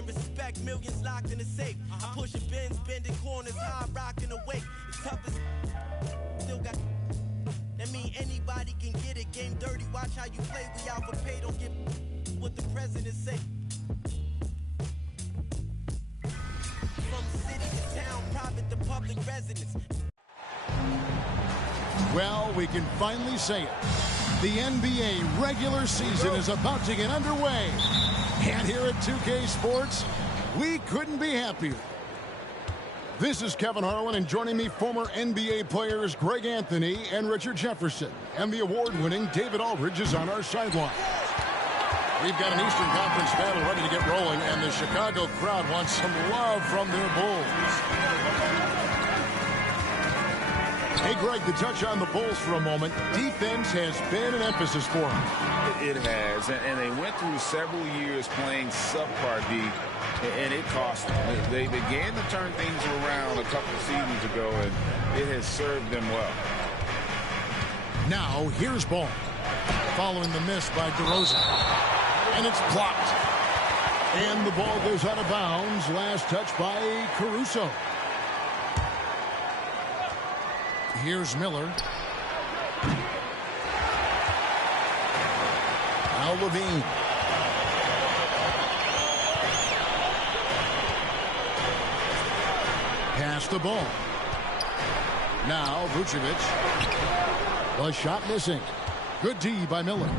and respect, millions locked in the safe. I'm pushing bins, bending corners, high rocking awake. It's tough as still got. That mean anybody can get it. Game dirty, watch how you play. We out for pay, don't give what the president say. From city to town, private to public residence. Well, we can finally say it. The NBA regular season is about to get underway. And here at 2K Sports, we couldn't be happier. This is Kevin Harlan, and joining me, former NBA players Greg Anthony and Richard Jefferson. And the award-winning David Aldridge is on our sideline. We've got an Eastern Conference battle ready to get rolling, and the Chicago crowd wants some love from their Bulls. Hey, Greg, to touch on the Bulls for a moment, defense has been an emphasis for them. It has, and they went through several years playing subpar D, and it cost them. They began to turn things around a couple of seasons ago, and it has served them well. Now, here's Ball, following the miss by DeRozan, and it's blocked. And the ball goes out of bounds, last touch by Caruso. Here's Miller. Now Levine. Pass the ball. Now Vucevic. The shot missing. Good D by Miller.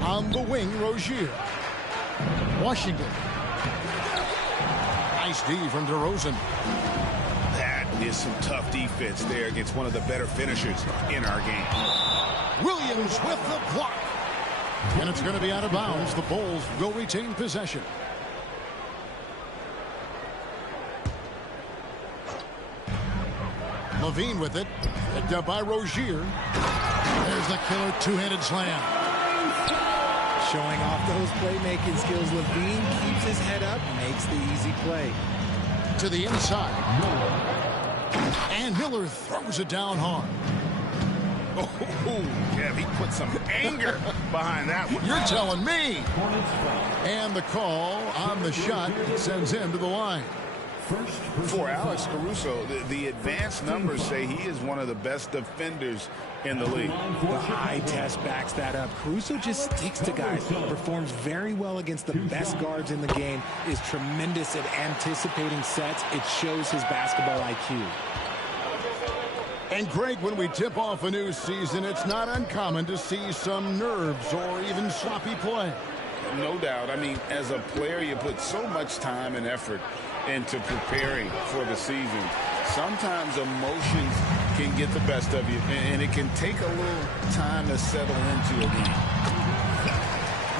On the wing, Rozier. Washington. Nice D from DeRozan. That is some tough defense there against one of the better finishers in our game. Williams with the block. And it's going to be out of bounds. The Bulls will retain possession. Levine with it. Picked up by Rozier. There's the killer two-handed slam. Showing off those playmaking skills, Levine keeps his head up, makes the easy play. To the inside. And Miller throws it down hard. Oh, yeah, he put some anger behind that one. You're telling me. And the call on the shot sends him to the line. For Alex Caruso, the advanced numbers say he is one of the best defenders in the league. The eye test backs that up. Caruso just sticks to guys, performs very well against the best guards in the game, is tremendous at anticipating sets. It shows his basketball IQ. And Greg, when we tip off a new season, it's not uncommon to see some nerves or even sloppy play. No doubt. I mean, as a player, you put so much time and effort into preparing for the season. Sometimes emotions can get the best of you, and it can take a little time to settle into a game.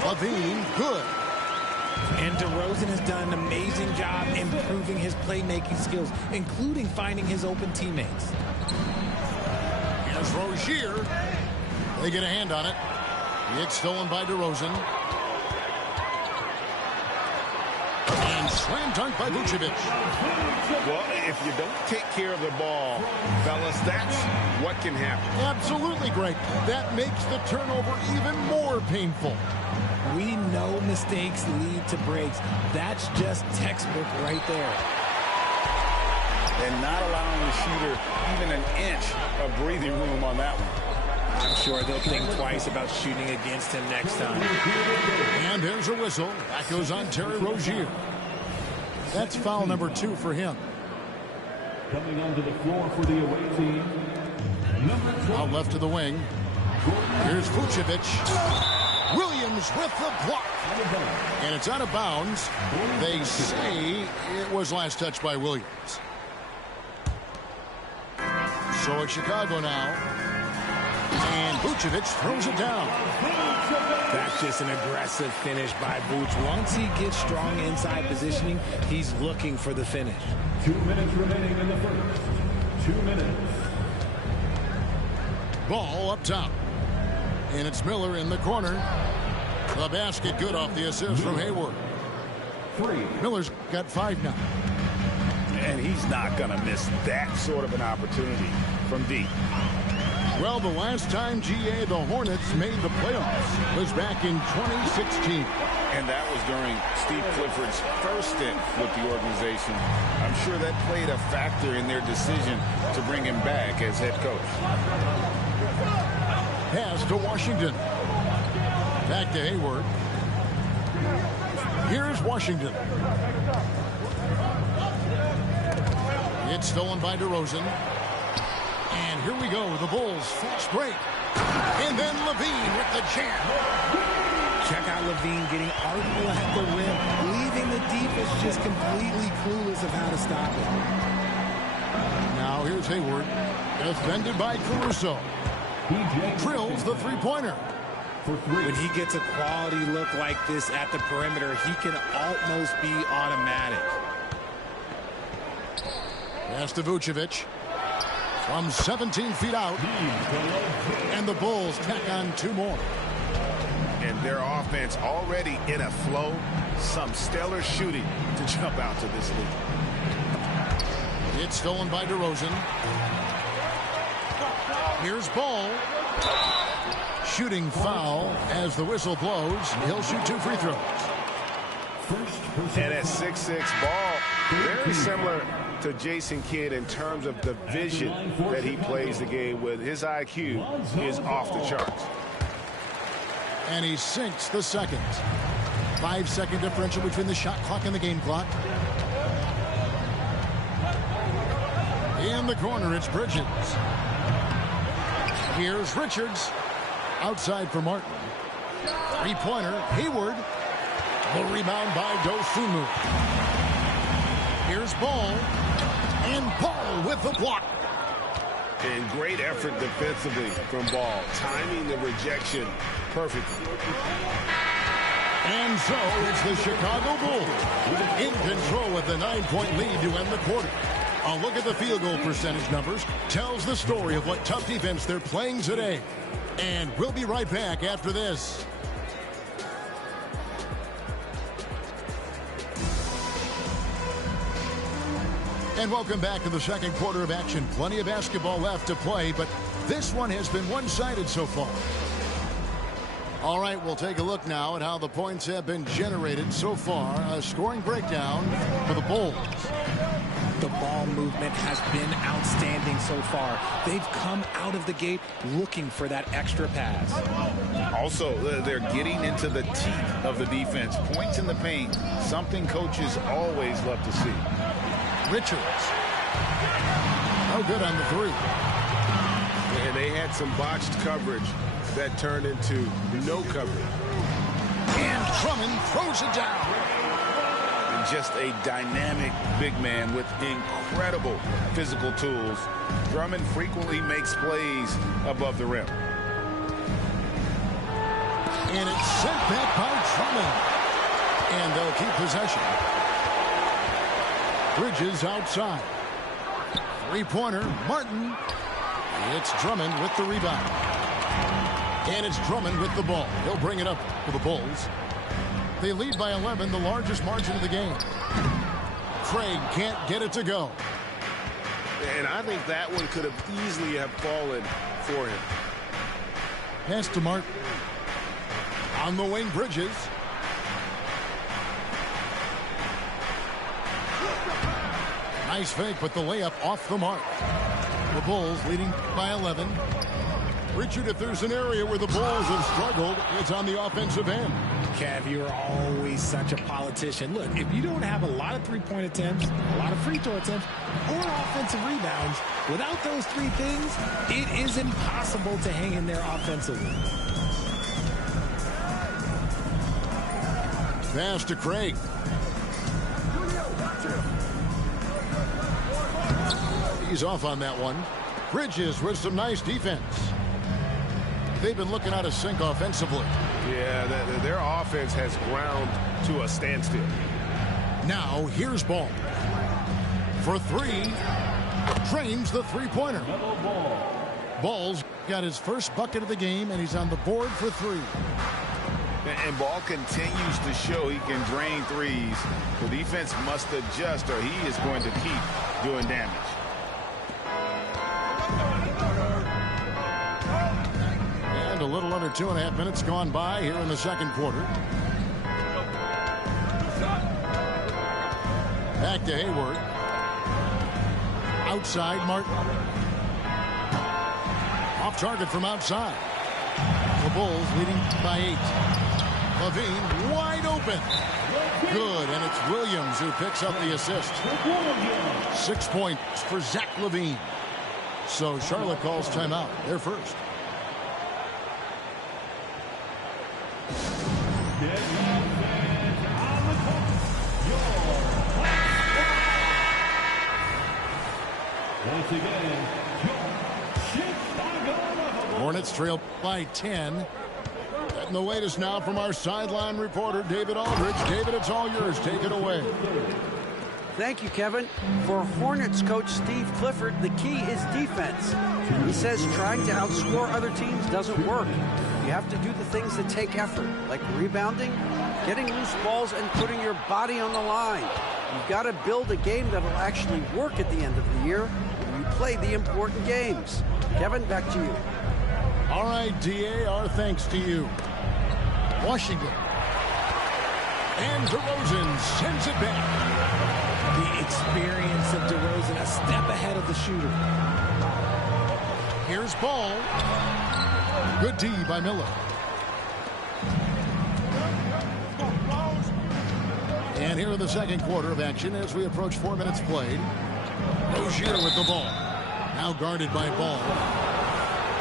Levine, good. And DeRozan has done an amazing job improving his playmaking skills, including finding his open teammates. Here's Rozier. They get a hand on it. It's stolen by DeRozan. And slam dunk by Vucevic. Well, if you don't take care of the ball, fellas, that's what can happen. Absolutely, Greg. That makes the turnover even more painful. We know mistakes lead to breaks. That's just textbook right there. And not allowing the shooter even an inch of breathing room on that one. I'm sure they'll think twice about shooting against him next time. And there's a whistle. That goes on Terry Rozier. That's foul number 2 for him. Coming onto the floor for the away team, Out left to the wing. Here's Vucevic. Williams with the block. And it's out of bounds. They say it was last touched by Williams. So it's Chicago now. And Vucevic throws it down. That's just an aggressive finish by Vuce. Once he gets strong inside positioning, he's looking for the finish. 2 minutes remaining in the first. 2 minutes. Ball up top. And it's Miller in the corner. The basket good off the assist from Hayward. 3. Miller's got 5 now. And he's not going to miss that sort of an opportunity from deep. Well, the last time GA the Hornets made the playoffs was back in 2016. And that was during Steve Clifford's first stint with the organization. I'm sure that played a factor in their decision to bring him back as head coach. Pass to Washington. Back to Hayward. Here's Washington. It's stolen by DeRozan. And here we go. The Bulls fast break. And then Levine with the jam. Check out Levine getting artful at the rim, leaving the defense just completely clueless of how to stop it. Now here's Hayward. Defended by Caruso. Drills the three-pointer. When he gets a quality look like this at the perimeter, he can almost be automatic. Pass to Vucevic. From 17 feet out. And the Bulls tack on 2 more. And their offense already in a flow. Some stellar shooting to jump out to this lead. It's stolen by DeRozan. Here's Ball. Shooting foul as the whistle blows. He'll shoot 2 free throws. And at 6'6", Ball, very similar to Jason Kidd in terms of the vision that he plays the game with. His IQ is off the charts. And he sinks the second. 5-second differential between the shot clock and the game clock. In the corner, it's Bridges. Here's Richards. Outside for Martin. Three-pointer, Hayward. The rebound by Dosunmu. Here's Ball. And Ball with the block. And great effort defensively from Ball. Timing the rejection perfectly. And so it's the Chicago Bulls in control with a 9-point lead to end the quarter. A look at the field goal percentage numbers tells the story of what tough defense they're playing today. And we'll be right back after this. And welcome back to the second quarter of action. Plenty of basketball left to play, but this one has been one-sided so far. All right, we'll take a look now at how the points have been generated so far. A scoring breakdown for the Bulls. The ball movement has been outstanding so far. They've come out of the gate looking for that extra pass. Also, they're getting into the teeth of the defense. Points in the paint, something coaches always love to see. Richards. No good on the 3. And they had some botched coverage that turned into no coverage. And Drummond throws it down. Just a dynamic big man with incredible physical tools. Drummond frequently makes plays above the rim. And it's sent back by Drummond. And they'll keep possession. Bridges outside. Three-pointer, Martin. It's Drummond with the rebound. And it's Drummond with the ball. He'll bring it up for the Bulls. They lead by 11, the largest margin of the game. Craig can't get it to go. And I think that one could have easily have fallen for him. Pass to Martin. On the wing, Bridges. Nice fake, but the layup off the mark. The Bulls leading by 11. Richard, if there's an area where the Bulls have struggled, it's on the offensive end. Kev, you're always such a politician. Look, if you don't have a lot of three-point attempts, a lot of free throw attempts, or offensive rebounds, without those 3 things, it is impossible to hang in there offensively. Pass to Craig. He's off on that one. Bridges with some nice defense. They've been looking out of sync offensively. Yeah, their offense has ground to a standstill. Now, here's Ball. For 3, drains the three-pointer. Ball's got his first bucket of the game, and he's on the board for 3. And Ball continues to show he can drain threes. The defense must adjust, or he is going to keep doing damage. a little under 2.5 minutes gone by here in the second quarter. Back to Hayward. Outside Martin. Off target from outside. The Bulls leading by 8. LaVine wide open. Good, and it's Williams who picks up the assist. 6 points for Zach LaVine. So Charlotte calls timeout. They're first. Once again, Hornets trail by 10. And the latest now from our sideline reporter, David Aldridge. David, it's all yours. Take it away. Thank you, Kevin. For Hornets coach Steve Clifford, the key is defense. He says trying to outscore other teams doesn't work. You have to do the things that take effort, like rebounding, getting loose balls, and putting your body on the line. You've got to build a game that will actually work at the end of the year when you play the important games. Kevin, back to you. All right, DA, our thanks to you. Washington. And DeRozan sends it back. The experience of DeRozan, a step ahead of the shooter. Here's Ball. Good D by Miller. And here in the second quarter of action as we approach 4 minutes played. Rozier with the ball. Now guarded by Ball.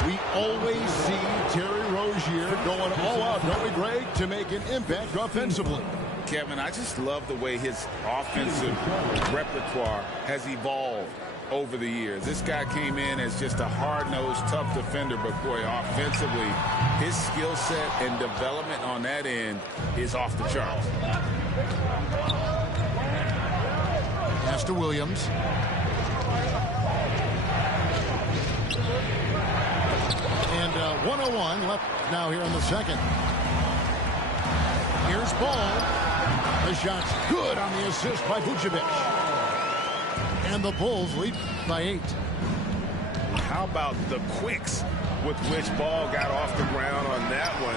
We always see Terry Rozier going all out, don't we, Greg, to make an impact offensively. Kevin, I just love the way his offensive repertoire has evolved over the years. This guy came in as just a hard-nosed, tough defender, but boy, offensively, his skill set and development on that end is off the charts. Pass to Williams. And 1:01 left now here in the second. Here's Ball. The shot's good on the assist by Vucevic. And the Bulls lead by 8. How about the quicks with which Ball got off the ground on that one?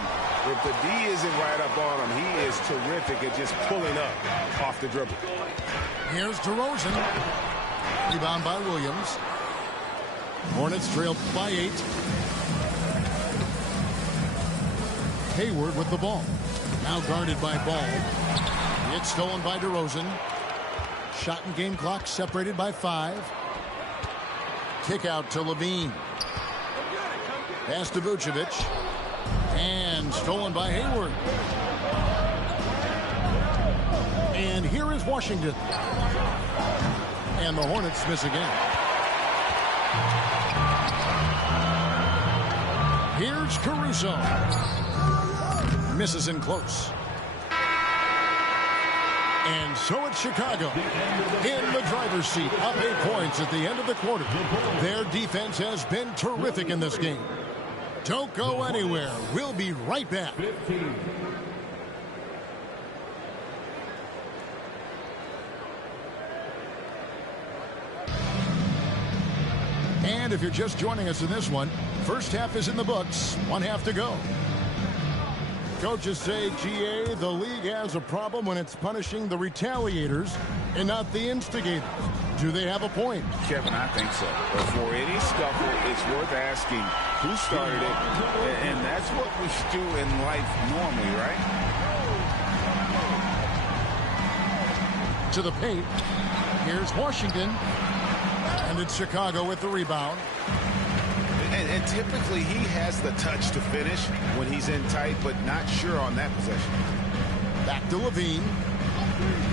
If the D isn't right up on him, he is terrific at just pulling up off the dribble. Here's DeRozan. Rebound by Williams. Hornets trail by 8. Hayward with the ball. Now guarded by Ball. It's stolen by DeRozan. Shot and game clock separated by 5. Kick out to LaVine. Pass to Vucevic. And stolen by Hayward. And here is Washington. And the Hornets miss again. Here's Caruso. Misses in close. And so it's Chicago in the driver's seat, up 8 points at the end of the quarter. Their defense has been terrific in this game. Don't go anywhere. We'll be right back. And if you're just joining us in this one, first half is in the books. 1 half to go. Coaches say, GA, the league has a problem when it's punishing the retaliators and not the instigators. Do they have a point? Kevin, I think so. But for any scuffle, it's worth asking who started it, and that's what we do in life normally, right? To the paint. Here's Washington. And it's Chicago with the rebound. And typically he has the touch to finish when he's in tight, but not sure on that possession. Back to LaVine.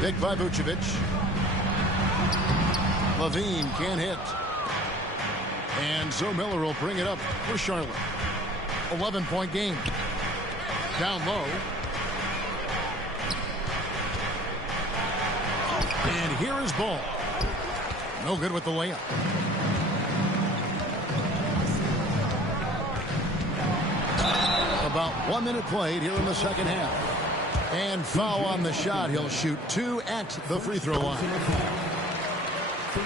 Big by Vucevic. LaVine can't hit. And so Miller will bring it up for Charlotte. 11-point game. Down low. And here is Ball. No good with the layup. About 1 minute played here in the second half. And foul on the shot. He'll shoot 2 at the free throw line.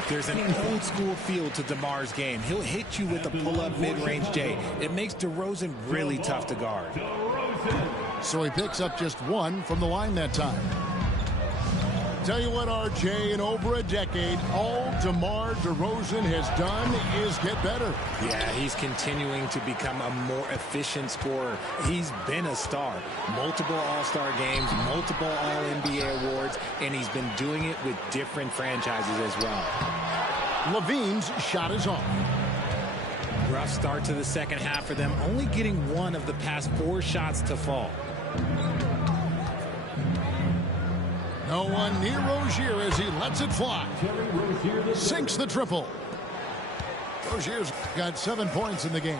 There's an old school feel to DeMar's game. He'll hit you with a pull-up mid-range J. It makes DeRozan really tough to guard. So he picks up just one from the line that time. Tell you what, RJ, in over a decade, all DeMar DeRozan has done is get better. Yeah, he's continuing to become a more efficient scorer. He's been a star. Multiple All-Star games, multiple All-NBA awards, and he's been doing it with different franchises as well. Levine's shot is off. Rough start to the second half for them, only getting one of the past 4 shots to fall. No one near Rozier as he lets it fly. Sinks the triple. Rozier's got 7 points in the game.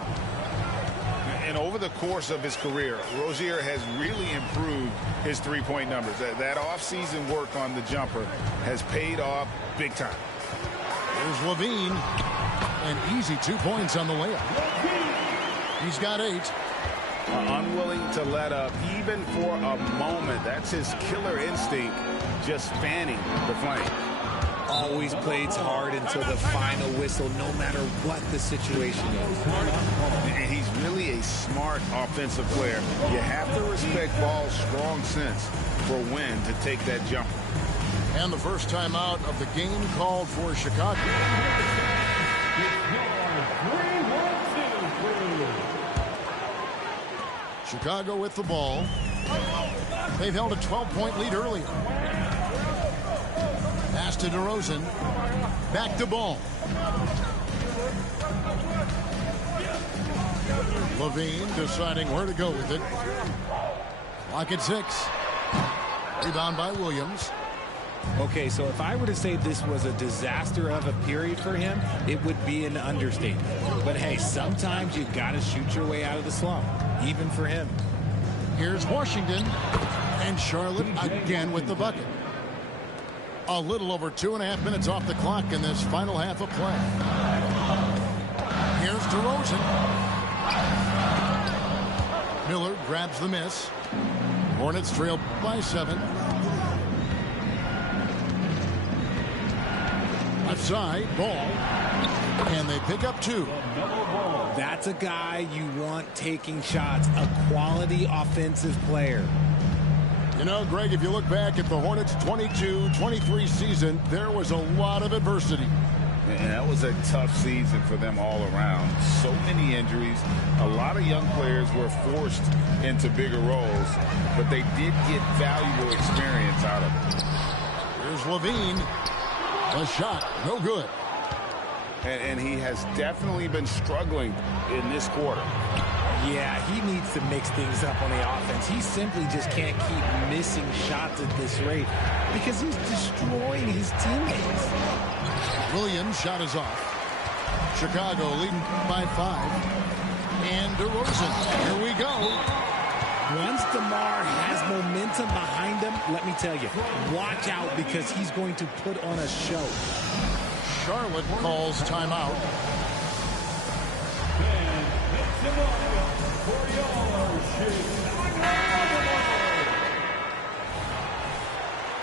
And over the course of his career, Rozier has really improved his three-point numbers. That off-season work on the jumper has paid off big time. Here's Levine. An easy 2 points on the layup. He's got 8. Unwilling to let up even for a moment. That's his killer instinct, just fanning the flame. Always plays hard until the final whistle, no matter what the situation is. And he's really a smart offensive player. You have to respect Ball's strong sense for when to take that jumper. And the first time out of the game called for Chicago. Chicago with the ball. They've held a 12-point lead earlier. Pass to DeRozan. Back to Ball. Levine deciding where to go with it. Clock at 6. Rebound by Williams. Okay, so if I were to say this was a disaster of a period for him, it would be an understatement. But hey, sometimes you got to shoot your way out of the slump, even for him. Here's Washington, and Charlotte again with the bucket. A little over 2.5 minutes off the clock in this final half of play. Here's DeRozan. Miller grabs the miss. Hornets trail by 7. Left side, Ball. And they pick up 2. That's a guy you want taking shots, a quality offensive player. You know, Greg, if you look back at the Hornets' 22-23 season, there was a lot of adversity. And that was a tough season for them all around. So many injuries. A lot of young players were forced into bigger roles, but they did get valuable experience out of it. Here's Levine. A shot, no good. And he has definitely been struggling in this quarter. Yeah, he needs to mix things up on the offense. He simply just can't keep missing shots at this rate because he's destroying his teammates. Williams' shot is off. Chicago leading by 5. And DeRozan. Here we go. Once DeMar has momentum behind him, let me tell you, watch out because he's going to put on a show. Charlotte calls timeout.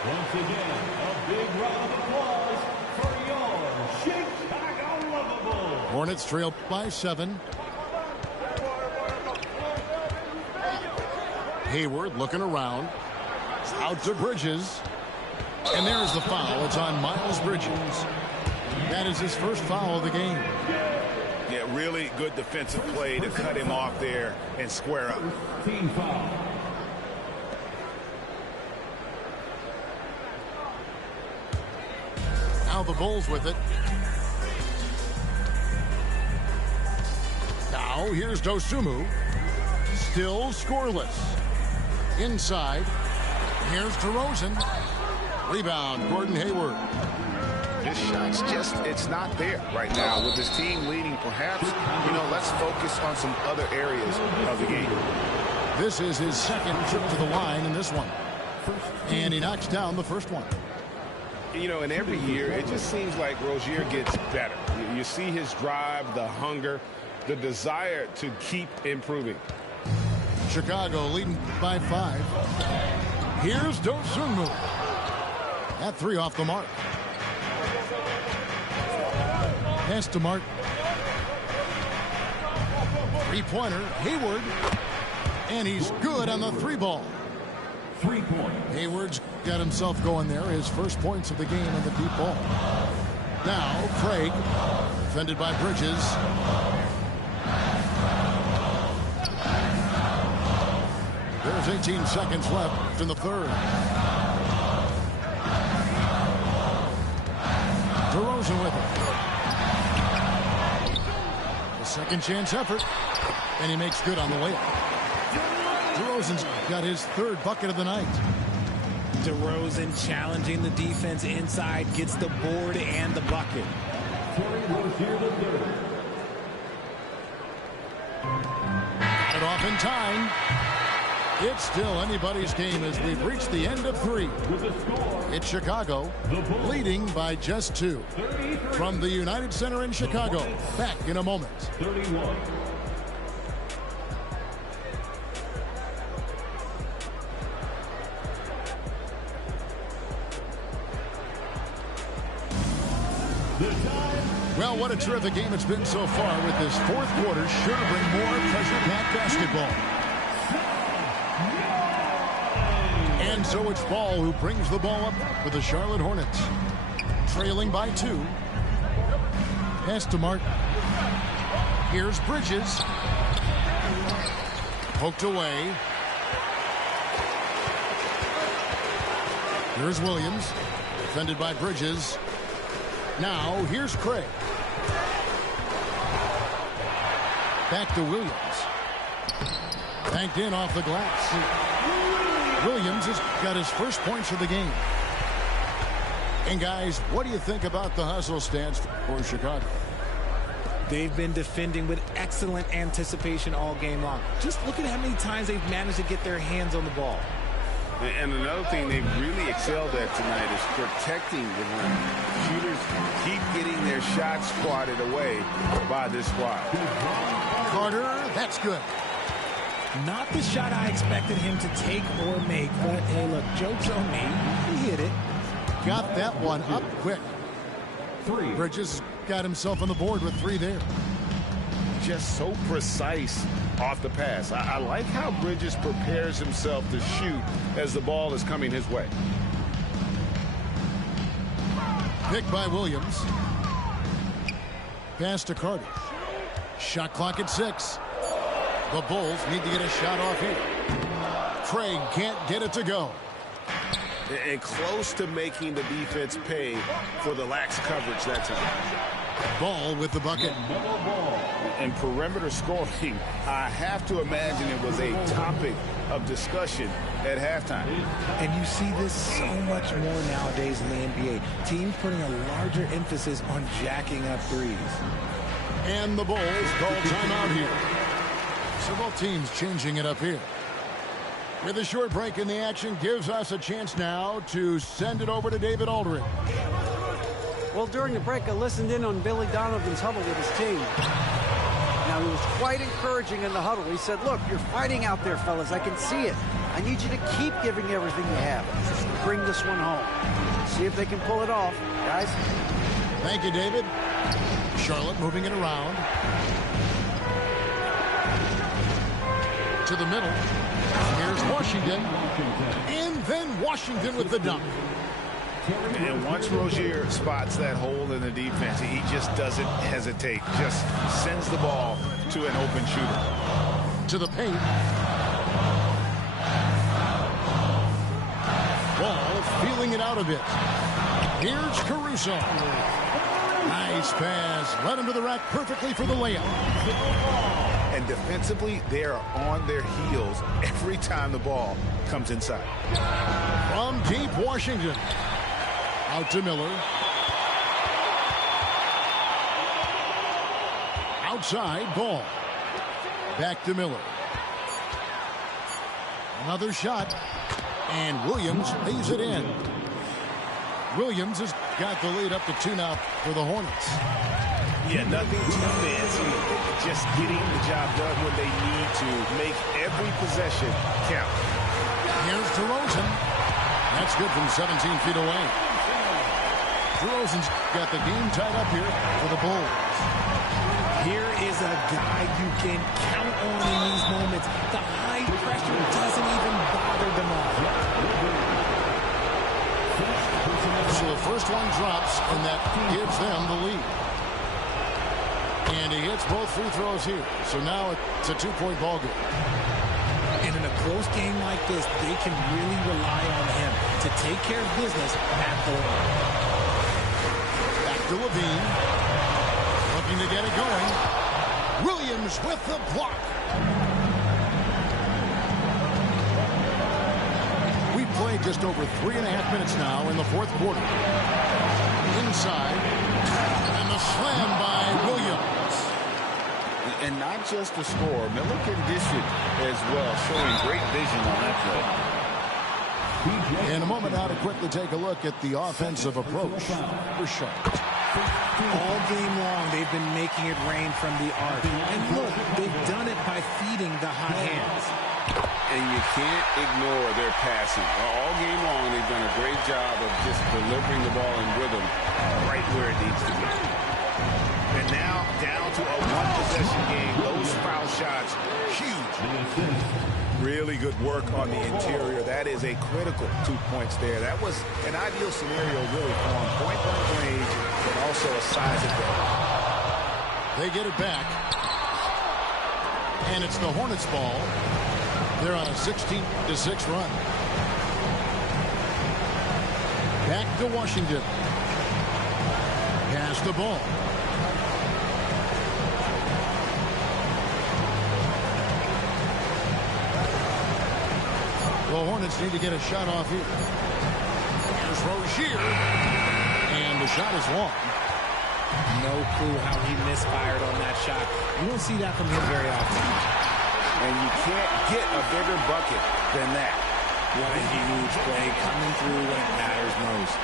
Once again, a big round of applause for your Chicago Lovable. Hornets trail by 7. Hayward looking around. Out to Bridges. And there's the foul. It's on Miles Bridges. That is his first foul of the game. Yeah, really good defensive play to cut him off there and square up. Team foul. Now the Bulls with it. Now here's Dosunmu. Still scoreless. Inside. Here's DeRozan. Rebound, Gordon Hayward. His shot's just, it's not there right now. With his team leading, perhaps, let's focus on some other areas of the game. This is his second trip to the line in this one. And he knocks down the first one. And every year, it just seems like Rozier gets better. You see his drive, the hunger, the desire to keep improving. Chicago leading by 5. Here's Dosunmu. That 3 off the mark. Pass to Martin. Three-pointer, Hayward. And he's good on the three ball. 3 point. Hayward's got himself going there. His first points of the game on the deep ball. Now, Craig, defended by Bridges. There's 18 seconds left in the third. DeRozan with it. A second chance effort. And he makes good on the layup. DeRozan's got his third bucket of the night. DeRozan challenging the defense inside, gets the board and the bucket. Got it off in time. It's still anybody's game as we've reached the end of 3. It's Chicago leading by just 2. From the United Center in Chicago. Back in a moment. 31. Well, what a terrific game it's been so far with this fourth quarter. Sure to bring more pressure-packed basketball. And so it's Ball who brings the ball up for the Charlotte Hornets. Trailing by 2. Pass to Martin. Here's Bridges. Poked away. Here's Williams. Defended by Bridges. Now, here's Craig. Back to Williams. Banked in off the glass. Williams has got his first points of the game. And guys, what do you think about the hustle stance for Chicago? They've been defending with excellent anticipation all game long. Just look at how many times they've managed to get their hands on the ball. And another thing they've really excelled at tonight is protecting the rim. Shooters keep getting their shots squatted away by this squad. Carter, that's good. Not the shot I expected him to take or make, but hey, look, joke's on me. He hit it. Got that one up quick. 3. Bridges got himself on the board with 3 there. Just so precise off the pass. I like how Bridges prepares himself to shoot as the ball is coming his way. Picked by Williams. Pass to Carter. Shot clock at 6. The Bulls need to get a shot off here. Craig can't get it to go. And close to making the defense pay for the lax coverage that time. Ball with the bucket. And perimeter scoring, I have to imagine it was a topic of discussion at halftime. And you see this so much more nowadays in the NBA. Teams putting a larger emphasis on jacking up threes. And the Bulls call timeout here. Several teams changing it up here. With a short break in the action, gives us a chance now to send it over to David Aldridge. Well, during the break, I listened in on Billy Donovan's huddle with his team. Now, he was quite encouraging in the huddle. He said, look, you're fighting out there, fellas. I can see it. I need you to keep giving everything you have. Bring this one home. See if they can pull it off, guys. Thank you, David. Charlotte moving it around. To the middle. Here's Washington. And then Washington with the dunk. And once Rozier spots that hole in the defense, he just doesn't hesitate. Just sends the ball to an open shooter. To the paint. Ball feeling it out a bit. Here's Caruso. Nice pass. Led him to the rack perfectly for the layup. And defensively, they are on their heels every time the ball comes inside. From deep Washington. Out to Miller. Outside, Ball. Back to Miller. Another shot. And Williams lays it in. Williams has got the lead up to 2 now for the Hornets. Yeah, nothing too fancy. Just getting the job done when they need to. Make every possession count. Here's DeRozan. That's good from 17 feet away. DeRozan's got the game tied up here for the Bulls. Here is a guy you can count on in these moments. The high pressure doesn't even bother them all. So the first one drops, and that gives them the lead. And he hits both free throws here. So now it's a two-point ball game. And in a close game like this, they can really rely on him to take care of business at the line. Back to Levine. Looking to get it going. Williams with the block. We've played just over 3.5 minutes now in the fourth quarter. Inside. And the slam by Williams. And not just the score. Miller can dish it as well, showing great vision on that play. In a moment now to quickly take a look at the offensive approach for Sharp. All game long, they've been making it rain from the arc. And look, they've done it by feeding the hot hands. And you can't ignore their passing. All game long, they've done a great job of just delivering the ball in rhythm right where it needs to be. And now down to a one-possession game. Those foul shots, huge. Really good work on the interior. That is a critical 2 points there. That was an ideal scenario really for him. Point-blank range and also a size advantage. They get it back. And it's the Hornets ball. They're on a 16-6 run. Back to Washington. Pass the ball. The Hornets need to get a shot off here. Here's Rozier. And the shot is long. No clue how he misfired on that shot. You don't see that from him very often. And you can't get a bigger bucket than that. What a huge play coming through when it matters most.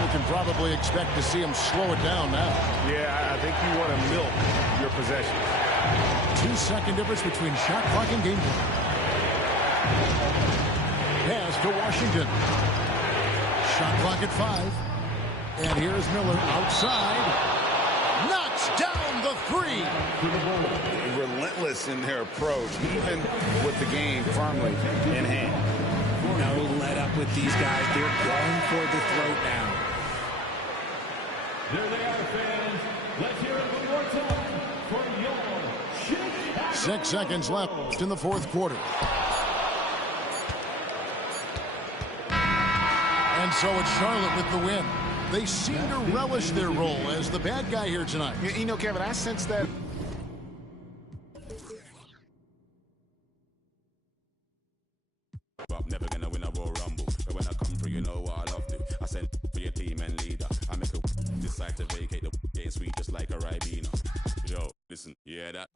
You can probably expect to see him slow it down now. Yeah, I think you want to milk your possession. 2-second difference between shot clock and game clock. Pass to Washington. Shot clock at 5. And here's Miller outside. Knocks down the 3. Relentless in their approach, even with the game firmly in hand. No let up with these guys. They're going for the throat now. There they are, fans. Let's hear it one more time for your Chicago. 6 seconds left in the fourth quarter. And so it's Charlotte with the win. They seem to relish their role as the bad guy here tonight. You know, Kevin, I sense that. I'm never gonna win a Royal Rumble, but when I come through, you know what I love to. I send for your team and leader. I make a decide to vacate the game sweet just like a Ribena. Yo, listen, you hear that?